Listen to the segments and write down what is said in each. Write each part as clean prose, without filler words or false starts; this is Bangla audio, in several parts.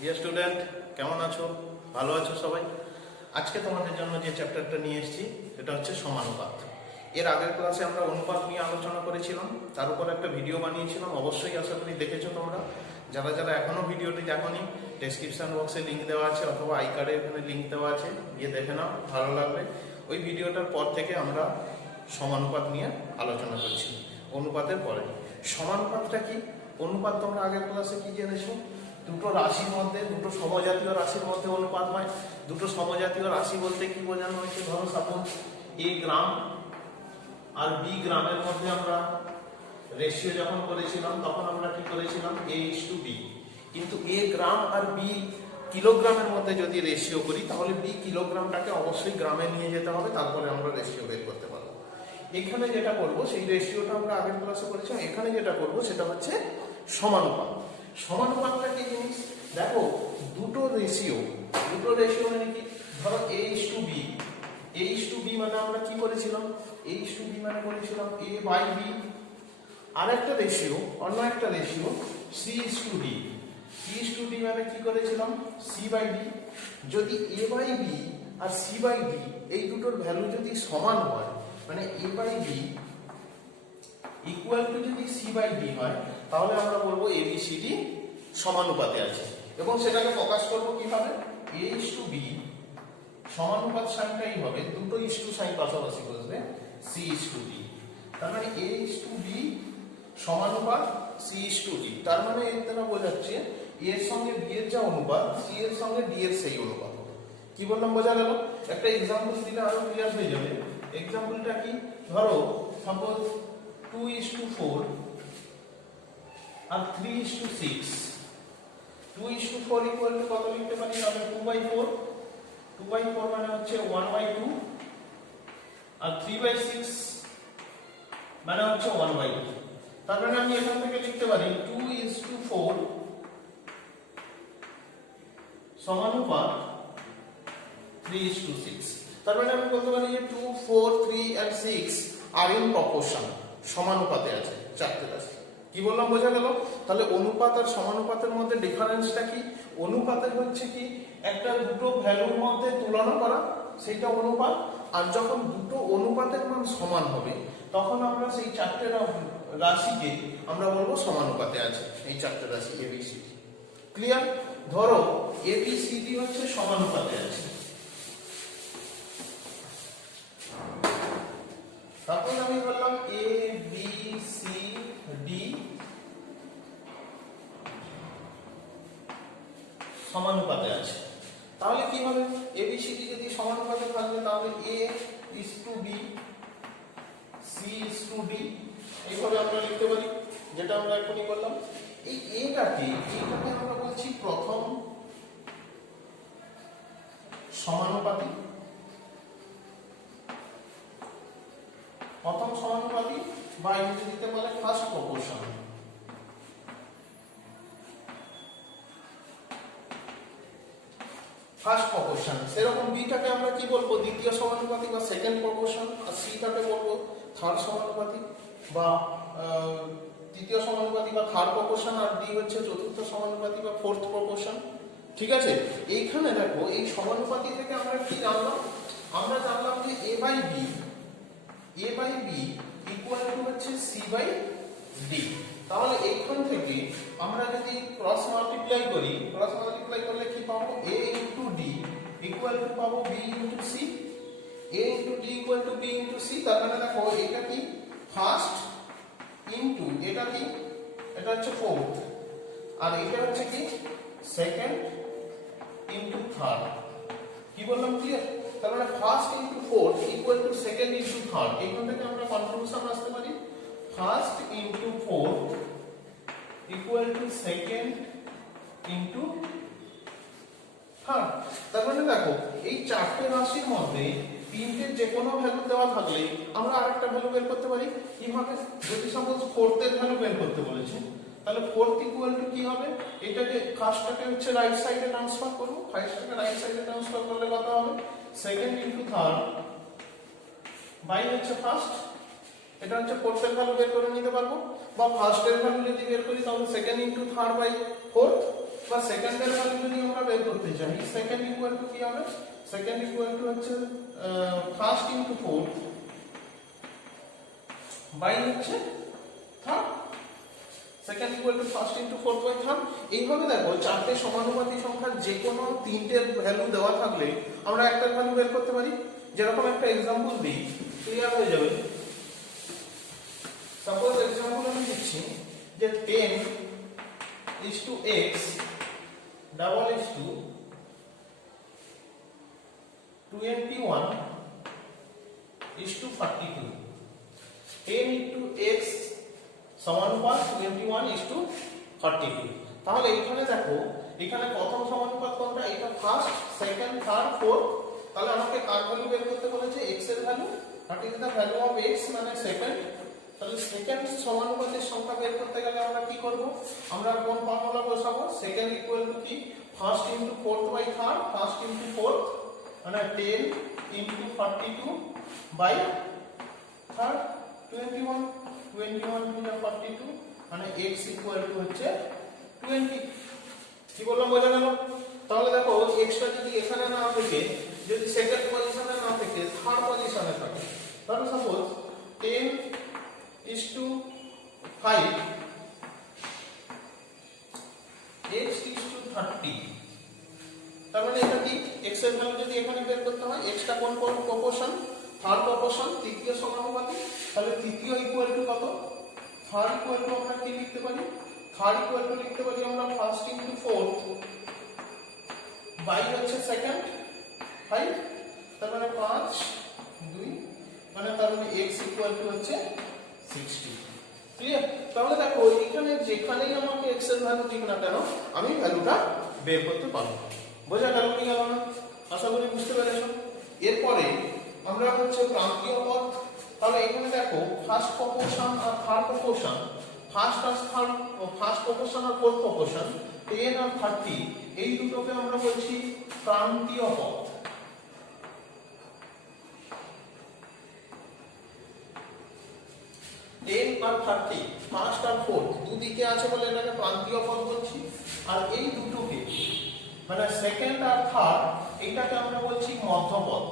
ডিয়ার স্টুডেন্ট, কেমন আছো? ভালো আছো সবাই? আজকে তোমাদের জন্য যে চ্যাপ্টারটা নিয়ে এসেছি সেটা হচ্ছে সমানুপাত। এর আগের ক্লাসে আমরা অনুপাত নিয়ে আলোচনা করেছিলাম, তার উপর একটা ভিডিও বানিয়েছিলাম। অবশ্যই আশা করি দেখেছো তোমরা। যারা যারা এখনো ভিডিওটি দেখোনি, ডেসক্রিপশন বক্সে লিঙ্ক দেওয়া আছে অথবা আই কার্ডে এখানে লিঙ্ক দেওয়া আছে, গিয়ে দেখে নাও, ভালো লাগবে। ওই ভিডিওটার পর থেকে আমরা সমানুপাত নিয়ে আলোচনা করছি। অনুপাতের পরে সমানুপাতটা কি? অনুপাত তোমরা আগের ক্লাসে কি জেনেছো? দুটো রাশির মধ্যে, দুটো সমজাতীয় রাশির মধ্যে অনুপাত হয়। দুটো সমজাতীয় রাশি বলতে কি বোঝানো হয়েছে? ধরো সাপোজ এ গ্রাম আর বি গ্রামের মধ্যে আমরা রেশিও যখন করেছিলাম তখন আমরা কি করেছিলাম? A:B। কিন্তু এ গ্রাম আর বি কিলোগ্রামের মধ্যে যদি রেশিও করি তাহলে বি কিলোগ্রামটাকে অবশ্যই গ্রামে নিয়ে যেতে হবে, তারপরে আমরা রেশিও বের করতে পারবো। এখানে যেটা করবো সেই রেশিওটা আমরা আগের ক্লাসে করেছিলাম। এখানে যেটা করবো সেটা হচ্ছে সমানুপাত। সমানুপাতটা কি জিনিস? দেখো, দুটো রেশিও মানে কি? ধরো A:B মানে আমরা কি করেছিলাম? A:B মানে করেছিলাম A/B। আর একটা রেশিও, অন্য একটা রেশিও C:D মানে কি করেছিলাম? C/D। যদি A/B আর C/D এই দুটোর ভ্যালু যদি সমান হয়, মানে A/B ইকুয়াল টু যদি C/D হয়, তাহলে আমরা বলবো ABCD সমানুপাতে আছে। এবং সেটাকে প্রকাশ করবো কিভাবে? A:B সমানুপাত সাইনটাই হবে, দুটো ইস্টু সাইন পাশাপাশি বসবে, C:D। তার মানে A:B সমানুপাত C:D। তার মানে এর দ্বারা বোঝাচ্ছে এর সঙ্গে বি এর যা অনুপাত, সি এর সঙ্গে ডি এর সেই অনুপাত হবে। কি বললাম বোঝা গেল? একটা এক্সাম্পল দিলে আরো ক্লিয়ার হয়ে যাবে। এক্সাম্পলটা কি? ধরো সাপোজ 2:4 আর 3:6। 2:4 ইকুয়াল টু কত লিখতে পারি? তাহলে 2/4। 2/4 মানে হচ্ছে 1/2। আর 3/6 মানে হচ্ছে 1/2। তার মানে আমি এখান থেকে লিখতে পারি 2:4 সমানুপাত 3:6। তার মানে আমি বলতে পারি যে 2, 4, 3 and 6 আর ইন প্রপোর্শন, সমানুপাতে আছে চারটে রাশি। কি বললাম বোঝা গেল? তাহলে অনুপাত আর সমানুপাতের মধ্যে ডিফারেন্সটা কি? অনুপাতের হচ্ছে কি একটা দুটো ভ্যালুর মধ্যে তুলনা করা, সেটা অনুপাত। আর যখন দুটো অনুপাতের মান সমান হবে তখন আমরা সেই চারটে রাশিকে আমরা বলবো সমানুপাতে আছে, এই চারটে রাশি ABCD। ক্লিয়ার? ধরো ABCD হচ্ছে সমানুপাতে আছে। তারপর আমি বললাম ABCD সমানুপাতে আছে। তাহলে কি হবে? ABCD যদি সমানুপাতে থাকবে তাহলে A:B, C:D এইভাবে আমরা লিখতে পারি, যেটা আমরা এখনই বললাম। এই এটাকে আমরা বলছি প্রথম সমানুপাতি। প্রথম সমানুপাতি বা ইংরেজিতে বলে ফার্স্ট প্রপোর্শন। First proportion. সেরকম বিটাকে আমরা কি বলবো? দ্বিতীয় সমানুপাতি বা সেকেন্ড প্রপোর্শন। আর সিটাকে বলবো থার্ড সমানুপাতি বা তৃতীয় সমানুপাতি বা থার্ড প্রপোর্শন। আর ডি হচ্ছে চতুর্থ সমানুপাতি বা ফোর্থ প্রপোর্শন। ঠিক আছে? এইখানে দেখো, এই সমানুপাতি থেকে আমরা কি জানলাম? আমরা জানলাম যে A/B ইকুয়াল টু হচ্ছে C/D। তাহলে এইখান থেকে আমরা যদি ক্রস মাল্টিপ্লাই করলে কি পাবো? A:D ইকুয়াল টু পাবো B:C। A:D equal to B:C। তার মানে দেখো এটা কি ফার্স্ট ইনটু এটা কি, এটা হচ্ছে ফোর্থ, আর এটা হচ্ছে কি সেকেন্ড ইনটু থার্ড। কি বললাম? ক্লিয়ার? তার মানে first into fourth equal to second into third. এইখান থেকে আমরা কনক্লুশন আসতে পারি first into fourth equal to second into third. তার মানে দেখো, এই চারটে রাশির মধ্যে তিনটের যে কোনো ভ্যালু দেওয়া থাকলে আমরা আরেকটা ভ্যালু বের করতে পারি। কিভাবে? যদি সাপোজ ফোর্থের ভ্যালু বের করতে বলেছে, তাহলে ফোর্থ ইকুয়াল টু কি হবে? এটাকে ফার্স্টটাকে হচ্ছে রাইট সাইডে ট্রান্সফার করব। ফার্স্টটাকে রাইট সাইডে ট্রান্সফার করলে কত হবে? সেকেন্ড ইনটু থার্ড বাই হচ্ছে ফার্স্ট। এটা হচ্ছে ফোর্থের ভ্যালু বের করে নিতে পারবো। বা ফার্স্টের ভ্যালু যদি বের করি তাহলে second into third by fourth. বা সেকেন্ডের ভ্যালু যদি আমরা বের করতে চাই, সেকেন্ড ইকুয়াল টু কি হবে? সেকেন্ড ইকুয়াল টু হচ্ছে ফার্স্ট ইনটু ফোর্থ বাই হচ্ছে third. Second equal to first into fourth by third. এইভাবে দেখো চারটে সমানুপাতিক সংখ্যার যে কোনো তিনটের ভ্যালু দেওয়া থাকলে আমরা একটা ভ্যালু বের করতে পারি। যেরকম একটা एग्जांपल দিই, ক্লিয়ার হয়ে যাবে। সাপোজ एग्जांपल আমি দিচ্ছি যে 10 is to x double is to 21 is to 42. 10 into x সমানুপাত 21 is to 42। তাহলে এখানে দেখো এখানে প্রথম সমানুপাত কোনটা? এটা ফার্স্ট, সেকেন্ড, থার্ড, ফোর্থ। তাহলে আমাকে কার ভ্যালু বের করতে বলেছে? x এর value. What is the value of x মানে সেকেন্ড। তাহলে সেকেন্ড সমানুপাতের সংখ্যা বের করতে গেলে আমরা কি করব? আমরা কোন ফর্মুলা বসাবো? সেকেন্ড ইকুয়াল টু কি? First into fourth by third. First into fourth মানে 10 ইনটু 42 বাই থার্ড 21। 21 into 42 মানে x ইকুয়াল টু হচ্ছে 20। কি বললাম বোঝা গেল? তাহলে দেখো x টা যদি এখানে না থাকে, যদি সেকেন্ড পজিশনে না থাকে, থার্ড পজিশনে থাকে, তাহলে suppose 10 is to 5 x is to 30। তার মানে এটা কি? x এর ভ্যালু যদি এখানে বের করতে হয়, x টা কোন প্রপোর্শন? থার্ড প্রপোর্শন, তৃতীয় সমানুপাতিক। তাহলে তৃতীয় ইকুয়াল টু কত? থার্ড ইকুয়াল টু আমরা কি লিখতে পারি? থার্ড ইকুয়াল টু লিখতে পারি আমরা ফার্স্ট ইনটু ফোর্থ বাই হচ্ছে সেকেন্ড 5। তার মানে 5 2 মানে তার মানে x ইকুয়াল টু হচ্ছে 60। ক্লিয়ার? তাহলে দেখো এখানে যেখানেই আমাকে x এর ভ্যালু দিক না কেন আমি ভ্যালুটা বের করতে পারবো। বোঝা গেল কি গেল না? আশা করি বুঝতে পেরেছো। এরপরে আমরা হচ্ছে প্রান্তীয় পদ। তাহলে এখানে দেখো ফার্স্ট প্রপোর্শন আর থার্ড প্রপোর্শন, ফার্স্ট প্রপোর্শন আর ফোর্থ প্রপোর্শন 10 আর 30, এই দুটোকে আমরা বলছি প্রান্তীয় পদ। আর 30 ফার্স্ট আর ফোর্থ দুদিকে আছে বলে এটাকে প্রান্তীয় পদ বলছি। আর এই দুটোকে মানে সেকেন্ড আর থার্ড এইটাকে আমরা বলছি মধ্যপদ।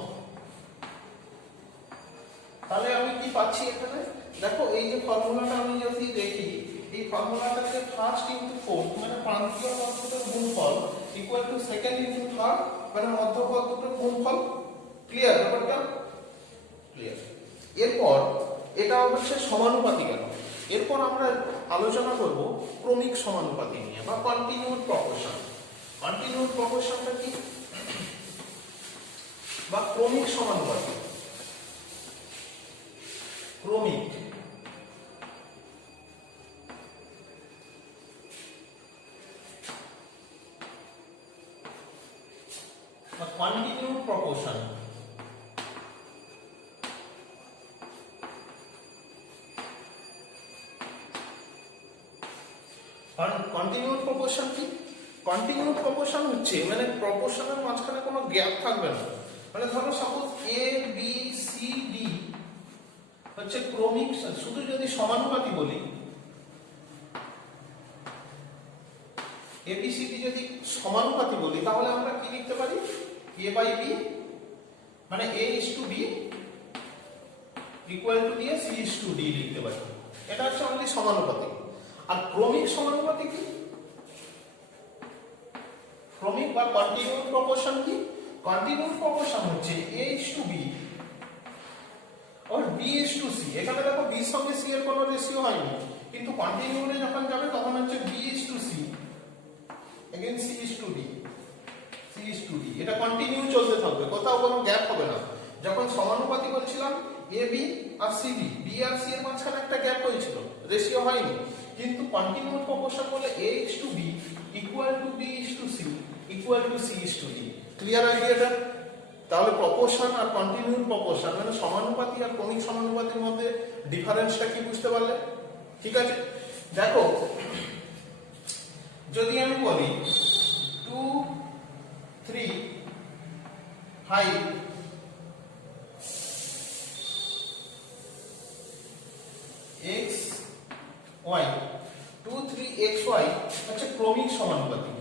তাহলে আমি কি পাচ্ছি এখানে? দেখো এই যে ফর্মুলাটা আমি যদি দেখি, এই ফর্মুলাটাকে ফার্স্ট ইনটু ফোর্থ মানে প্রান্তীয় পদ দুটোর গুণফল equal to second into third মানে মধ্যপদ দুটোর গুণফল। ক্লিয়ার ব্যাপারটা? ক্লিয়ার। এরপর এটা হচ্ছে সমানুপাতি গেল। এরপর আমরা আলোচনা করব ক্রমিক সমানুপাতি নিয়ে বা কন্টিনিউড প্রপোর্শন। কন্টিনিউড প্রপোর্শনটা কি? বা ক্রমিক সমানুপাতি। ক্রমিক বা কন্টিনিউড প্রপোর্শন। কন্টিনিউড প্রপোর্শন কি? কন্টিনিউড প্রপোর্শন হচ্ছে মানে প্রপোর্শনের মাঝখানে কোনো গ্যাপ থাকবে না। মানে ধরো suppose A B C D হচ্ছে ক্রমিক, শুধু যদি সমানুপাতি বলি, এবিসিডি যদি সমানুপাতি বলি তাহলে আমরা কি লিখতে পারি? এ বাই বি মানে A is to B equal to দিয়ে সি ইজ টু ডি লিখতে পারি। এটা হচ্ছে অনলি সমানুপাতি। আর ক্রমিক সমানুপাতি কি? ক্রমিক বা কন্টিনিউড প্রপোর্শন কি? কন্টিনিউড প্রপোর্শন হচ্ছে এ ইজ টু বি আর বি ইজ টু সি। এখানে দেখো বি এর সঙ্গে সি এর কোনো রেশিও হয়নি, কিন্তু কন্টিনিউডে যখন যাবে তখন হচ্ছে B is to C again C is to D, C is to D. এটা কন্টিনিউ চলতে থাকবে, কোথাও কোনো গ্যাপ হবে না। যখন সমানুপাতি বলছিলাম A B R C B, B R C এর মাঝখানে একটা গ্যাপ হয়েছিল, রেশিও হয়নি। কিন্তু কন্টিনিউড প্রপোর্শন বলে A is to B equal to B is to C equal to C is to D. Clear আইডিয়াটা? তাহলে প্রপোর্শন আর কন্টিনিউড প্রপোর্শন মানে সমানুপাতি আর ক্রমিক সমানুপাতির মধ্যে ডিফারেন্সটা কি বুঝতে পারলে? ঠিক আছে, দেখো যদি আমি বলি 2 3 5 x y 2 3 x y হচ্ছে ক্রমিক সমানুপাতি।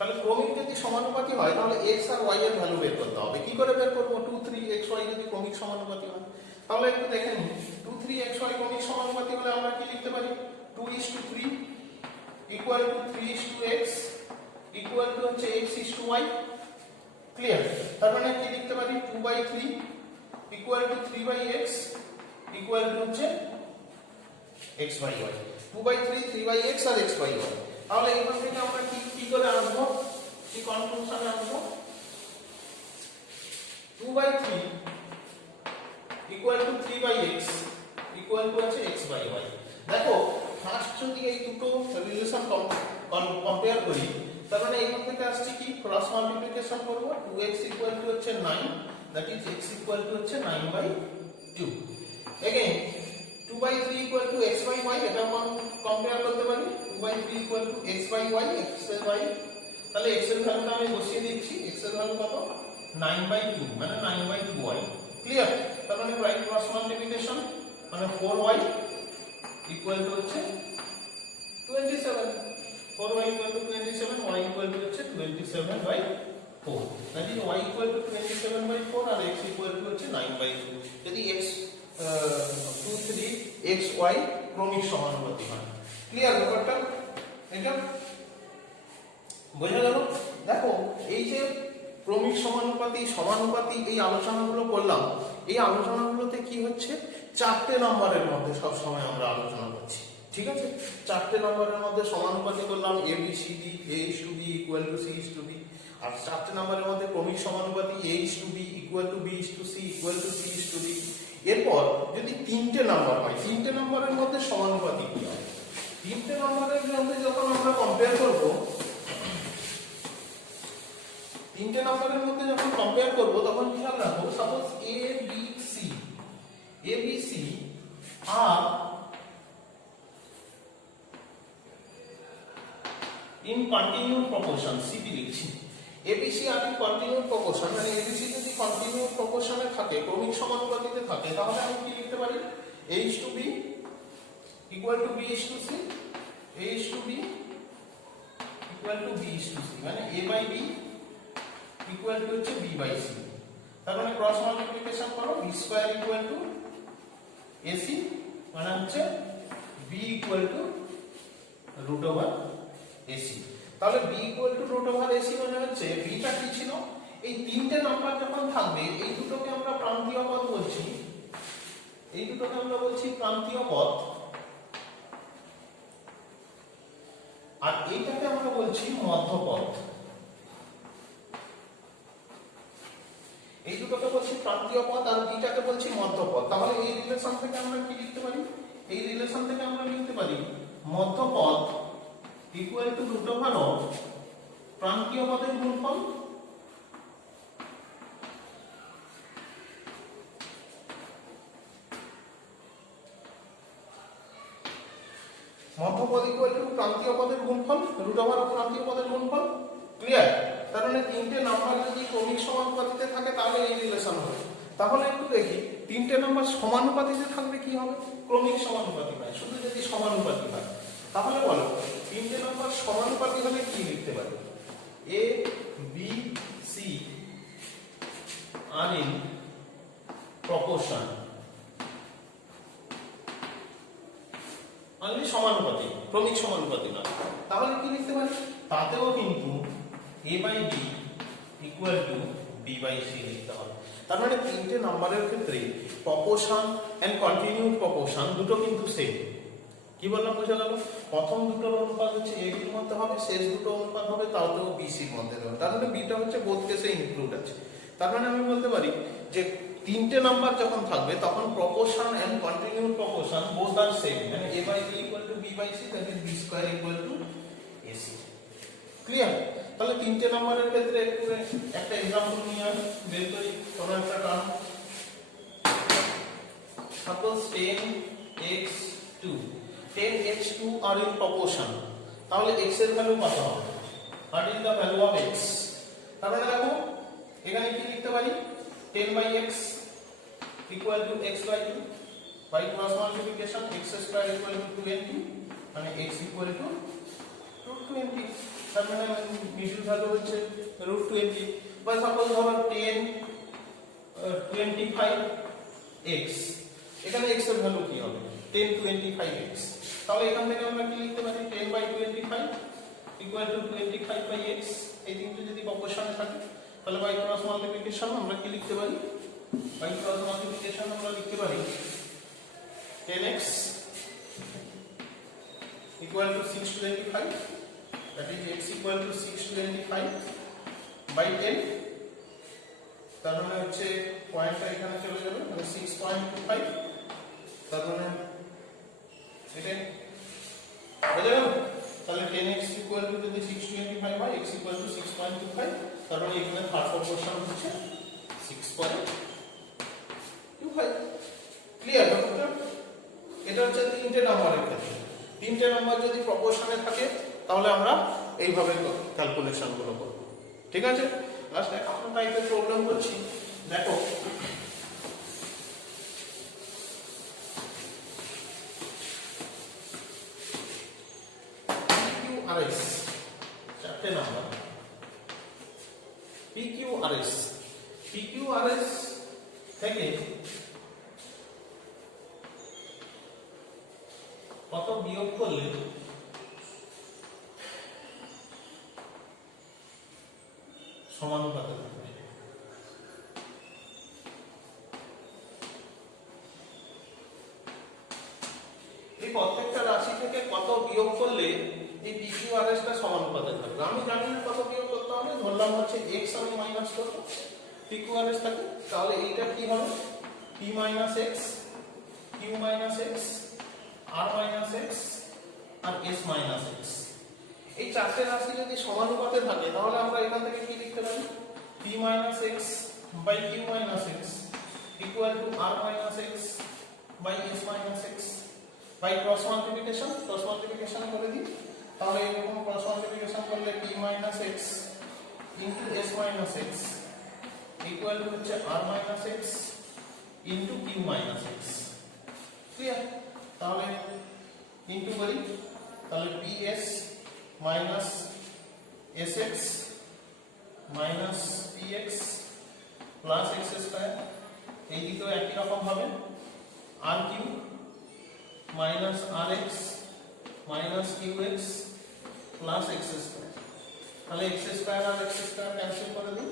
তাহলে ক্রমিক যদি সমানুপাতি হয় তাহলে x আর y এর ভ্যালু বের করতে হবে। কি করে বের করব? 2 3 xy যদি ক্রমিক সমানুপাতি হয়, তাহলে একটু দেখে নিন। 2 3 xy ক্রমিক সমানুপাতি হলে আমরা কি লিখতে পারি? 2:3 equal to 3:x equal to হচ্ছে x:y। ক্লিয়ার? তার মানে কি লিখতে পারি? 2/3 equal to 3/x equal to হচ্ছে x/y। 2/3 3/x আর x/y। তাহলে এখান থেকে আমরা কি করে আসবো? কি কনক্লুশনে আসবো? 2/3 equal to 3/x equal to হচ্ছে x/y। দেখো ফার্স্ট যদি এই দুটো রিলেশন কম্পেয়ার করি, তার মানে এখান থেকে আসছে কি? ক্রস মাল্টিপ্লিকেশন করব। 2x equal to হচ্ছে 9, that is x equal to হচ্ছে 9/2। again 2/3 equal to x/y, এটা কম্পেয়ার করতে পারি। 2/3 equal to x/y, x/y। তাহলে x এর ভ্যালুটা আমি বসিয়ে দিচ্ছি। x এর ভ্যালু কত? 9/2 মানে 9/2y। ক্লিয়ার? তার মানে রাইট ক্রস মাল্টিপ্লিকেশন মানে 4y equal to হচ্ছে 27। 4y equal to 27, y equal to হচ্ছে 27/4। that is y equal to 27/4 R x equal to হচ্ছে 9/2। যদি x 2 3 xy ক্রমিক সমানুপাতি হয়। ক্লিয়ার ব্যাপারটা? এটা বোঝা গেল? দেখো এই যে ক্রমিক সমানুপাতি এই আলোচনাগুলো করলাম, এই আলোচনাগুলোতে কি হচ্ছে? 4টে নম্বরের মধ্যে সব সময় আমরা আলোচনা করছি। ঠিক আছে? 4টে নম্বরের মধ্যে সমানুপাতি করলাম a b c d, a:b equal to c:b। আর 4টে নম্বরের মধ্যে ক্রমিক সমানুপাতি a:b equal to b:c equal to c:b। এরপর যদি 3টে নাম্বার হয়, 3টে নম্বরের মধ্যে সমানুপাতি কি হয়? 3টে নম্বরের মধ্যে যখন আমরা কম্পেয়ার করব, 3টে নম্বরের মধ্যে যখন কম্পেয়ার করব তখন খেয়াল রাখো, সাপোজ a b c আর in continued proportion, CP লিখছি। ABC আর in continued proportion, মানে ABC যদি continued proportion এ থাকে, ক্রমিক সমানুপাতিতে থাকে, তাহলে আমি কি লিখতে পারি? H/B equal to B/C, H/B equal to B/C, মানে A/B equal to হচ্ছে B/C। তার মানে ক্রস মাল্টিপ্লিকেশন করো, B² equal to AC মানে হচ্ছে B equal to √AC। তাহলে b equal to √AC মানে হচ্ছে bটা কি ছিল? এই 3টে নাম্বার যখন থাকবে, এই দুটোকে আমরা প্রান্তীয় পদ বলছি। এই দুটোকে আমরা বলছি প্রান্তীয় পদ, আর এইটাকে আমরা বলছি মধ্যপদ। এই দুটোকে বলছি প্রান্তীয় পদ আর bটাকে বলছি মধ্যপদ। তাহলে এই রিলেশন থেকে আমরা কি লিখতে পারি? এই রিলেশন থেকে আমরা লিখতে পারি মধ্যপদ equal to √of প্রান্তীয় পদের গুণফল মধ্যপদ equal to প্রান্তীয় পদের গুণফল, √of প্রান্তীয় পদের গুণফল। ক্লিয়ার? তার মানে 3টে নাম্বার যদি ক্রমিক সমানুপাতিতে থাকে তাহলে এই রিলেশন হবে। তাহলে একটু দেখি 3টে নাম্বার সমানুপাতিতে থাকলে কি হবে? ক্রমিক সমানুপাতি হয়। শুধু যদি সমানুপাতি হয় তাহলে বলো 3টে নাম্বার সমানুপাতি হলে কি লিখতে পারি? A B C are in proportion, মানে সমানুপাতি, ক্রমিক সমানুপাতি না। তাহলে কি লিখতে পারি? তাতেও কিন্তু A/B equal to B/C লিখতে হবে। তার মানে 3টে নাম্বারের ক্ষেত্রে প্রপোর্শন এন্ড কন্টিনিউড প্রপোর্শন দুটো কিন্তু সেম। কি বললাম বোঝা গেল? প্রথম দুটোর অনুপাত হচ্ছে a b এর মধ্যে হবে, শেষ দুটো অনুপাত হবে তাতেও b c এর মধ্যে হবে। তার মানে bটা হচ্ছে বোথ কেসে ইনক্লুড আছে। তার মানে আমি বলতে পারি যে 3টে নাম্বার যখন থাকবে তখন proportion and continued proportion both are same, মানে a/b equal to b/c, that is b² equal to ac। Clear? তাহলে 3টে নাম্বারের ক্ষেত্রে একটা एग्जांपल নিয়ে বের করি। কোনো একটা term, suppose 10x2 10x2 are in proportion, তাহলে x এর ভ্যালু কত হবে? what is the value of x? তাহলে দেখো এখানে কি লিখতে পারি? 10/x equal to x/2 by cross multiplication x² equal to 20, মানে x equal to 20। তার মানে মিডল ভ্যালু হচ্ছে √20, বা সাপোজ ধরো 10 25x, এখানে x এর ভ্যালু কি হবে 10 25x, তাহলে এখান থেকে আমরা কি লিখতে পারি 10/25 25/x, এই তিনটে যদি প্রপোর্শনে থাকে তাহলে বাই ক্রস মাল্টিপ্লিকেশন আমরা কি লিখতে পারি, বাই ক্রস মাল্টিপ্লিকেশন আমরা লিখতে পারি 10x = 625, that is x = 625 by 10, তার মানে হচ্ছে পয়েন্টটা এখানে চলে যাবে মানে 6.25, তার মানে এটা বুঝে গেল। তাহলে 10x = যদি 625 হয় x = 6.25, তার মানে এখানে থার্ড প্রপোর্শন হচ্ছে 6.25। ক্লিয়ার ব্যাপারটা? এটা হচ্ছে তিনটে নাম্বারের ক্ষেত্রে। তিনটে নাম্বার যদি প্রপোর্শনে থাকে তাহলে আমরা এইভাবে ক্যালকুলেশন গুলো করব, ঠিক আছে। লাস্ট একটা টাইপের প্রবলেম করছি, দেখো PQRS, চারটে নাম্বার PQRS থেকে কত বিয়োগ করলে সমানুপাতে থাকবে। এই প্রত্যেকটা রাশি থেকে কত বিয়োগ করলে এই PQRS টা সমানুপাতে থাকবে। আমি জানি না কত বিয়োগ করতে হবে, ধরলাম হচ্ছে x আমি মাইনাস করব, PQRS থাকে, তাহলে এইটা কি হবে p - x, q - x, r - x আর s - x। এই চারটে রাশি যদি সমানুপাতে থাকে তাহলে আমরা এখান থেকে কি লিখতে পারি, p - x by q - x equal to r - x by s - x by cross multiplication করে দিই, তাহলে এরকম ক্রস মাল্টিপ্লিকেশন করলে p - x into s - x equal to হচ্ছে r - x into q - x। Clear? তাহলে ইনটু করি, তাহলে ps minus sx minus px plus x square, এই দিকেও একই রকম হবে rq minus rx minus qx plus x square. তাহলে x স্কয়ার আর x স্কয়ার ক্যান্সেল করে দিই,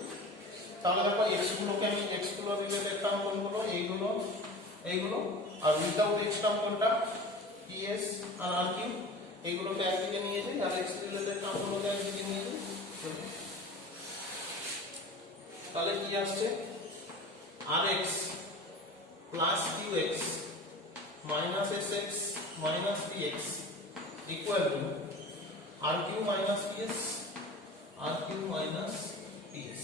তাহলে দেখো x গুলোকে আমি x গুলো রিলেটেড টার্ম বলবো, এইগুলো আর উইদাউট x টার্ম কোনটা ps আর rq, এইগুলোকে একদিকে নিয়ে যাই আর x রিলেটেড টার্মগুলোকে একদিকে নিয়ে যাই। তাহলে কি আসছে rx plus qx minus sx minus px equal to rq minus ps minus ps।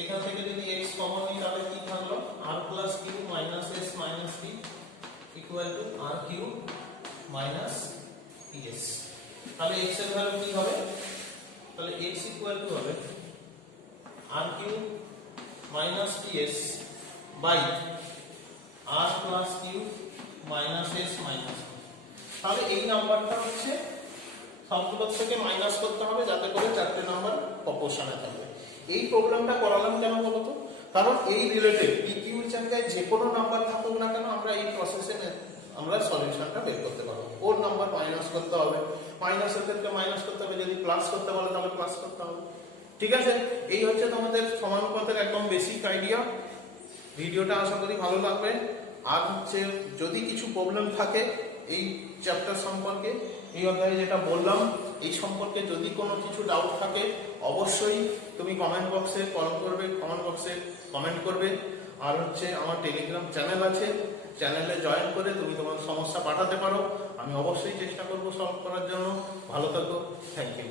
এখান থেকে যদি x কমন নিই তাহলে কি থাকলো r plus q minus s minus p equal to rq minus ps। তাহলে x এর ভ্যালু কি হবে, তাহলে x equal to হবে rq minus ps by r plus q minus s minus p। তাহলে এই নাম্বারটা হচ্ছে সবগুলো থেকে মাইনাস করতে হবে যাতে করে চারটে নাম্বার প্রপোর্শনে থাকবে। এই প্রবলেমটা করালাম কেন বলতো, কারণ এই রিলেটেড PQ এর জায়গায় যে কোনো নাম্বার থাকুক না কেন আমরা এই প্রসেসে আমরা সলিউশনটা বের করতে পারবো। ওর নাম্বার মাইনাস করতে হবে, মাইনাসের ক্ষেত্রে মাইনাস করতে হবে, যদি প্লাস করতে বলে তাহলে প্লাস করতে হবে, ঠিক আছে। এই হচ্ছে তোমাদের সমানুপাতের একদম বেসিক আইডিয়া। ভিডিওটা আশা করি ভালো লাগবে। আর হচ্ছে যদি কিছু প্রবলেম থাকে এই চ্যাপ্টার সম্পর্কে, এই অধ্যায়ে যেটা বললাম এই সম্পর্কে যদি কোনো কিছু ডাউট থাকে অবশ্যই তুমি কমেন্ট বক্সে কল করবে, কমেন্ট বক্সে কমেন্ট করবে। আর হচ্ছে আমার টেলিগ্রাম চ্যানেল আছে, চ্যানেলে জয়েন করে তুমি তোমার সমস্যা পাঠাতে পারো, আমি অবশ্যই চেষ্টা করব সলভ করার জন্য। ভালো থাকো, থ্যাংক ইউ।